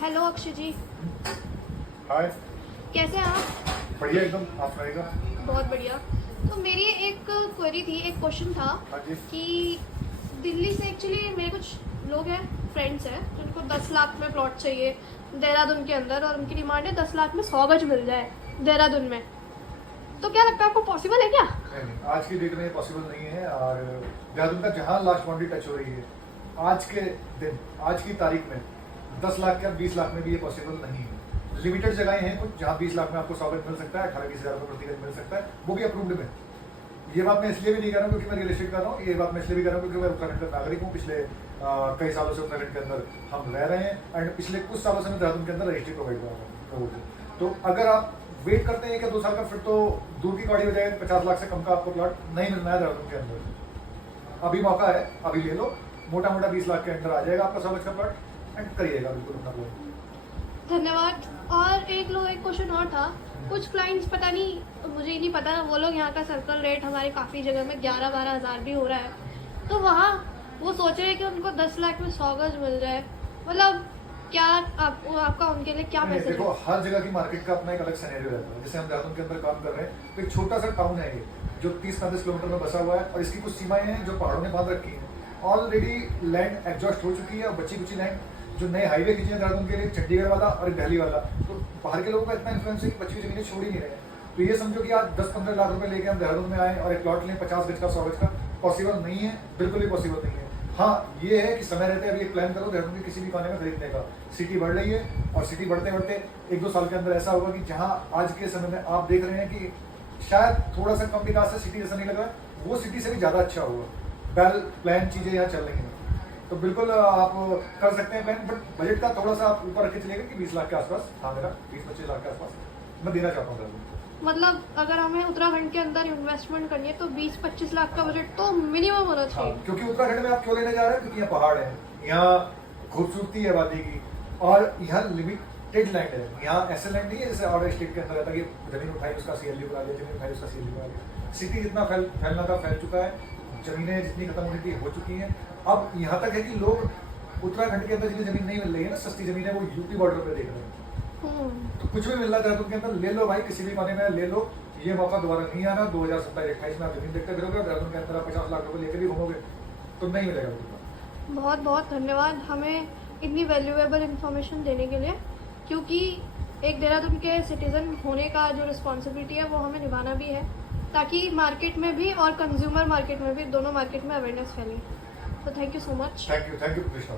Hello Akshay जी, हाय। कैसे हैं आप? बढ़िया एकदम, आप सुनाइएगा। बहुत बढ़िया। तो मेरी एक क्वेरी थी, एक क्वेश्चन था हाँ जी। कि दिल्ली से एक्चुअली मेरे कुछ लोग हैं, फ्रेंड्स हैं, जिनको 10 लाख में प्लॉट चाहिए देहरादून के अंदर, और उनकी डिमांड है 10 लाख में 100 गज मिल जाए देहरादून में। तो क्या लगता है आपको, पॉसिबल है क्या? नहीं, आज की डेट में ये पॉसिबल नहीं है। और देहरादून का जहाँ लास्ट बाउंड्री टच हो रही है, आज के दिन, आज की तारीख में 10 लाख या 20 लाख में भी ये पॉसिबल नहीं है। लिमिटेड जगहें हैं कुछ जहाँ 20 लाख में आपको 100 गज मिल सकता है, 18-20 हज़ार रुपये प्रति गज मिल सकता है, वो भी अप्रूव्ड में। ये बात मैं इसलिए भी नहीं कर रहा हूँ क्योंकि मैं रियल एस्टेट कर रहा हूँ, ये बात मैं इसलिए भी कर रहा हूँ क्योंकि मैं उत्तराखंड का नागरिक हूँ। पिछले कई सालों से उत्तराखंड के अंदर हम रह रहे हैं एंड पिछले कुछ सालों से मैं देहरादून के अंदर रजिस्ट्री प्रोवाइड कर रहा हूँ लोगों को। तो अगर आप वेट करते हैं कि 2 साल का, फिर तो दूर की गाड़ी हो जाएगी। 50 लाख से कम का आपको प्लॉट नहीं मिलना है देहरादून के अंदर। अभी मौका है, अभी ले लो। मोटा मोटा 20 लाख के अंदर आ जाएगा आपका 100 गज का प्लॉट एंड करिएगा बिल्कुल अपना प्लॉट। धन्यवाद। और एक क्वेश्चन और था। कुछ क्लाइंट्स, पता नहीं, मुझे ही नहीं पता, वो लोग यहाँ का सर्कल रेट हमारी काफ़ी जगह में 11-12 हज़ार भी हो रहा है, तो वहाँ वो सोच रहे हैं कि उनको 10 लाख में 100 गज मिल जाए। मतलब क्या आपका उनके लिए क्या मैसेज देखो, है? हर जगह की मार्केट का अपना एक अलग सिनेरियो रहता है। जैसे हम देहरादून के अंदर काम कर रहे हैं, तो एक छोटा सा टाउन है ये, जो 30-35 किलोमीटर में बसा हुआ है, और इसकी कुछ सीमाएं हैं जो पहाड़ों ने बांध रखी हैं। ऑलरेडी लैंड एग्जॉस्ट हो चुकी है, और बची कुची लैंड जो नए हाईवे खींचे हैं देहरादून के लिए, चंडीगढ़ वाला और दिल्ली वाला, तो बाहर के लोगों का इतना इन्फ्लुएंस है कि बची हुई जमीनें छोड़ ही नहीं रहे हैं। तो ये समझो कि आज 10-15 लाख रुपए लेके हम देहरादून में आए और एक प्लॉट लें 50 गज का, 100 गज का, पॉसिबल नहीं है, बिल्कुल भी पॉसिबल नहीं है। हाँ, ये है कि समय रहते अभी एक प्लान करो देहरादून के किसी भी कोने में खरीदने का। सिटी बढ़ रही है, और सिटी बढ़ते बढ़ते 1-2 साल के अंदर ऐसा होगा कि जहाँ आज के समय में आप देख रहे हैं कि शायद थोड़ा सा कम विकास है, सिटी जैसा नहीं लग रहा, वो सिटी से भी ज़्यादा अच्छा होगा। वेल प्लान चीज़ें यहाँ चल रही हैं, तो बिल्कुल आप कर सकते हैं प्लान, बट बजट का थोड़ा सा आप ऊपर रख के चलिएगा कि 20 लाख के आसपास। हाँ, मेरा 20-25 लाख के आसपास मैं देना चाहता हूँ देहरादून को। मतलब अगर हमें उत्तराखंड के अंदर इन्वेस्टमेंट करनी है तो 20-25 लाख का बजट तो मिनिमम होना चाहिए। हाँ, क्योंकि उत्तराखंड में आप क्यों लेने जा रहे हैं? क्योंकि यहाँ पहाड़ है, यहाँ खूबसूरती है वादी की, और यहाँ लिमिटेड लैंड है। यहाँ ऐसे लैंड नहीं है जैसे और स्टेट के अंदर रहता है कि जमीन उठाई उसका CLU करा दिया, जमीन उठाई उसका CLU करा दिया। सिटी जितना फैलना था फैल चुका है, जमीनें जितनी खत्म होनी थी हो चुकी हैं। अब यहाँ तक है कि लोग उत्तराखंड के अंदर जितनी जमीन नहीं मिल रही है ना, सस्ती जमीन है, वो यूपी बॉर्डर पे देख रहे हैं। तो कुछ भी मिल रहा है देहरादून के अंदर, ले लो भाई, किसी भी कोने में ले लो। ये मौका दोबारा नहीं आना। 2027-28 में आप जमीन देखते फिरोगे, देहरादून के अंदर आप 50 लाख रुपए लेकर भी घूमोगे तो नहीं मिलेगा बिल्कुल। बहुत बहुत धन्यवाद हमें इतनी वैल्यूएबल इंफॉर्मेशन देने के लिए, क्योंकि एक देहरादून के सिटीज़न होने का जो रिस्पॉन्सिबिलिटी है वो हमें निभाना भी है, ताकि मार्केट में भी और कंज्यूमर मार्केट में भी, दोनों मार्केट में अवेयरनेस फैले। तो thank you so much. Thank you Krishna.